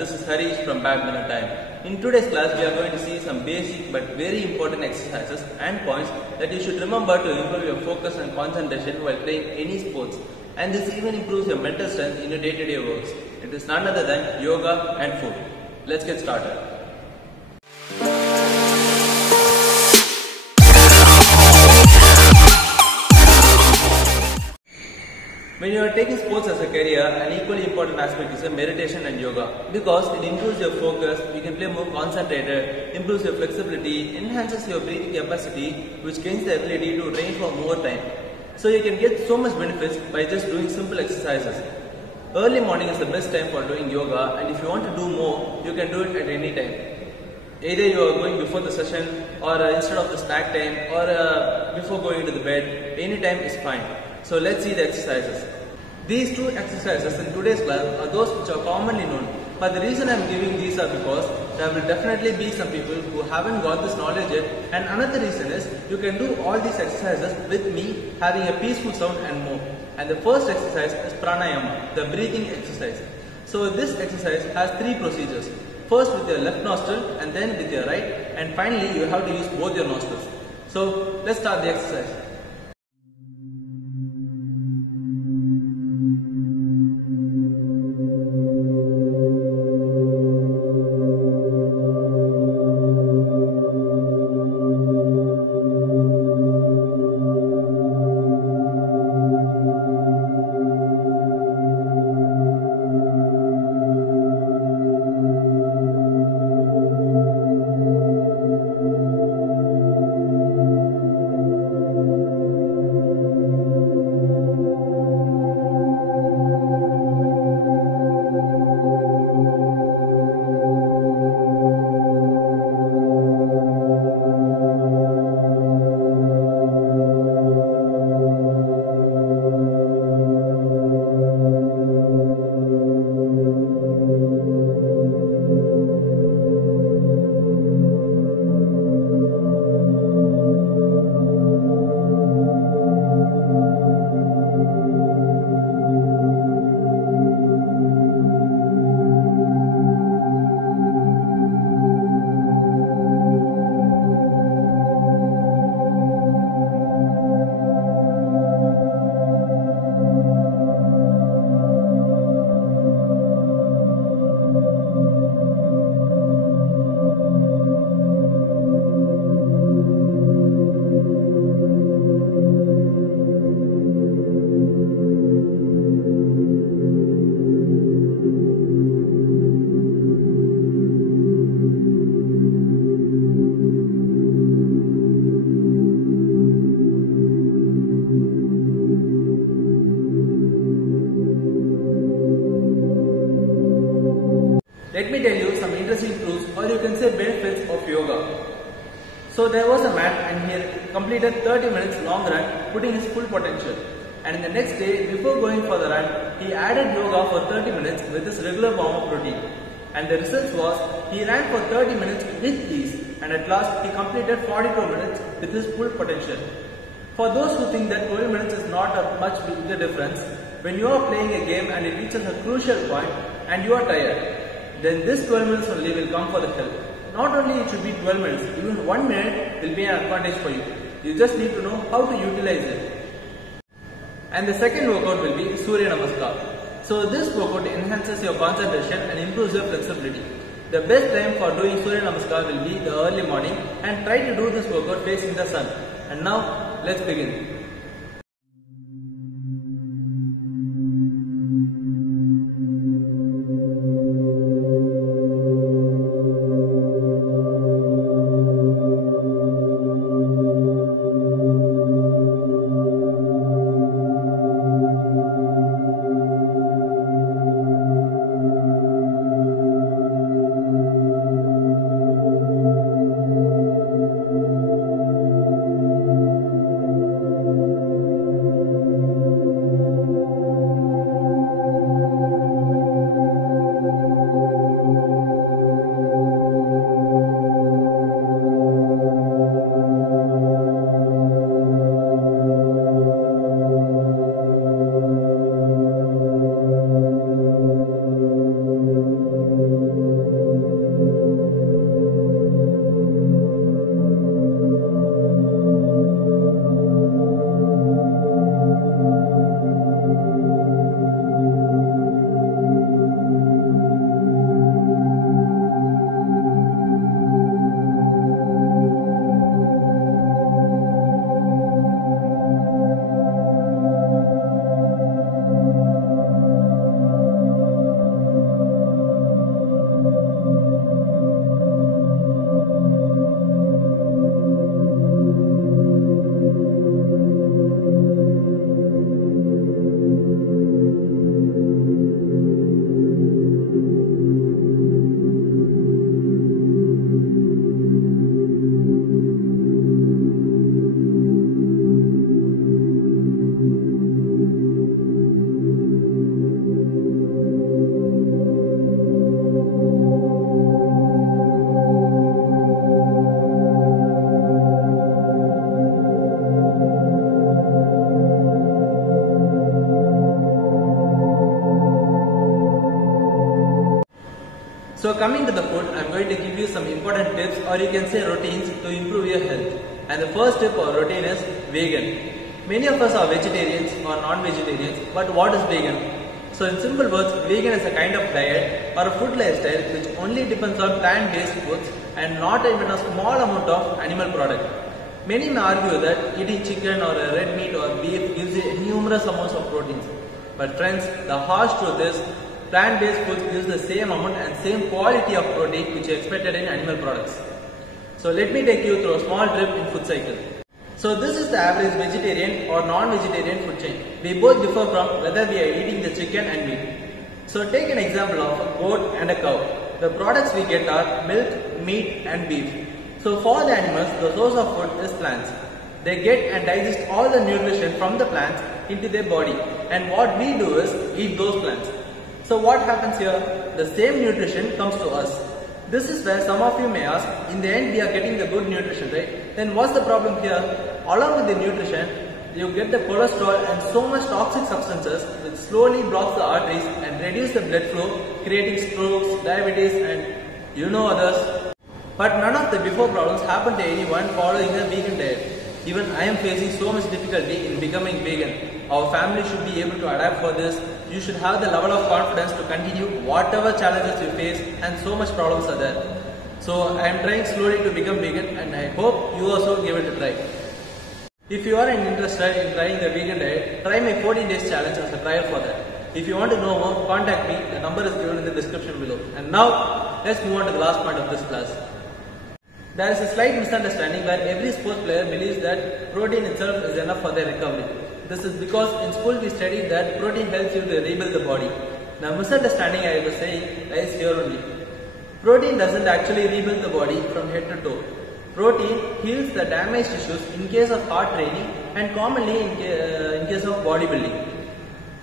This is Harish from Badminton Time. In today's class, we are going to see some basic but very important exercises and points that you should remember to improve your focus and concentration while playing any sports. And this even improves your mental strength in your day-to-day works. It is none other than yoga and food. Let's get started. When you are taking sports as a career, an equally important aspect is meditation and yoga because it improves your focus, you can play more concentrated, improves your flexibility, enhances your breathing capacity, which gains the ability to train for more time. So you can get so much benefits by just doing simple exercises. Early morning is the best time for doing yoga, and if you want to do more, you can do it at any time. Either you are going before the session or instead of the snack time or before going to the bed, any time is fine. So let's see the exercises. These two exercises in today's class are those which are commonly known. But the reason I am giving these are because there will definitely be some people who haven't got this knowledge yet. And another reason is you can do all these exercises with me having a peaceful sound and more. And the first exercise is pranayama, the breathing exercise. So this exercise has three procedures. First with your left nostril and then with your right. And finally you have to use both your nostrils. So let's start the exercise. Let me tell you some interesting truths or you can say benefits of yoga. So there was a man and he completed 30 minutes long run putting his full potential. And in the next day before going for the run, he added yoga for 30 minutes with his regular warm-up routine. And the result was he ran for 30 minutes with ease and at last he completed 42 minutes with his full potential. For those who think that 12 minutes is not a much bigger difference, when you are playing a game and it reaches a crucial point and you are tired, then this 12 minutes only will come for the help. Not only it should be 12 minutes, even 1 minute will be an advantage for you. You just need to know how to utilize it. And the second workout will be Surya Namaskar. So this workout enhances your concentration and improves your flexibility. The best time for doing Surya Namaskar will be the early morning and try to do this workout facing the sun. And now let's begin. coming to the food, I am going to give you some important tips, or you can say routines, to improve your health. And the first tip or routine is vegan. Many of us are vegetarians or non-vegetarians, but what is vegan? So in simple words, vegan is a kind of diet or a food lifestyle which only depends on plant-based foods and not even a small amount of animal product. Many may argue that eating chicken or a red meat or beef gives you numerous amounts of proteins. But friends, the harsh truth is, plant-based foods gives the same amount and same quality of protein which is expected in animal products. So let me take you through a small trip in food cycle. So this is the average vegetarian or non-vegetarian food chain. We both differ from whether we are eating the chicken and meat. So take an example of a goat and a cow. The products we get are milk, meat and beef. So for the animals, the source of food is plants. They get and digest all the nutrition from the plants into their body, and what we do is eat those plants. So what happens here? The same nutrition comes to us. This is where some of you may ask, in the end we are getting the good nutrition, right? Then what's the problem here? Along with the nutrition, you get the cholesterol and so much toxic substances which slowly blocks the arteries and reduce the blood flow, creating strokes, diabetes and others. But none of the before problems happen to anyone following a vegan diet. Even I am facing so much difficulty in becoming vegan. Our family should be able to adapt for this. You should have the level of confidence to continue whatever challenges you face, and so much problems are there. So I am trying slowly to become vegan, and I hope you also give it a try. If you are interested in trying the vegan diet, try my 14 days challenge as a trial for that. If you want to know more, contact me. The number is given in the description below. And now, let's move on to the last point of this class. There is a slight misunderstanding where every sports player believes that protein itself is enough for their recovery. This is because in school we studied that protein helps you to rebuild the body. Now misunderstanding I was saying lies here only. Protein doesn't actually rebuild the body from head to toe. Protein heals the damaged tissues in case of heart training and commonly in case of bodybuilding.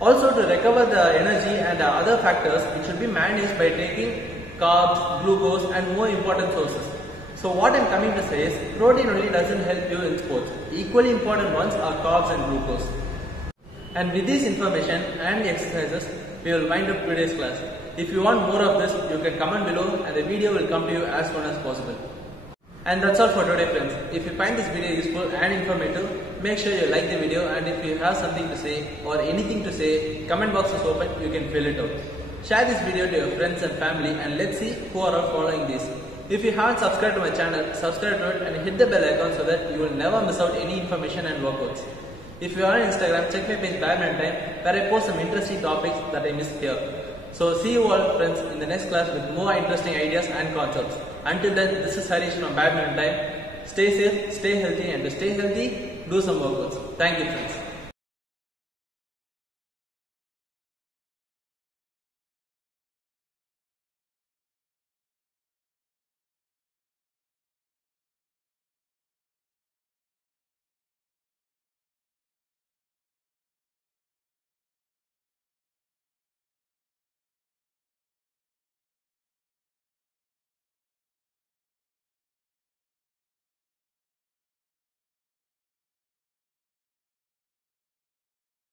Also, to recover the energy and other factors, it should be managed by taking carbs, glucose and more important sources. So what I am coming to say is, protein only doesn't help you in sports. Equally important ones are carbs and glucose. And with this information and the exercises, we will wind up today's class. If you want more of this, you can comment below and the video will come to you as soon as possible. And that's all for today, friends. If you find this video useful and informative, make sure you like the video, and if you have something to say or anything to say, comment box is open, you can fill it out. Share this video to your friends and family, and let's see who are all following this. If you haven't subscribed to my channel, subscribe to it and hit the bell icon so that you will never miss out any information and workouts. If you are on Instagram, check my page Badminton Time, where I post some interesting topics that I missed here. So see you all, friends, in the next class with more interesting ideas and concepts. Until then, this is Harish from Badminton Time. Stay safe, stay healthy, and to stay healthy, do some workouts. Thank you, friends.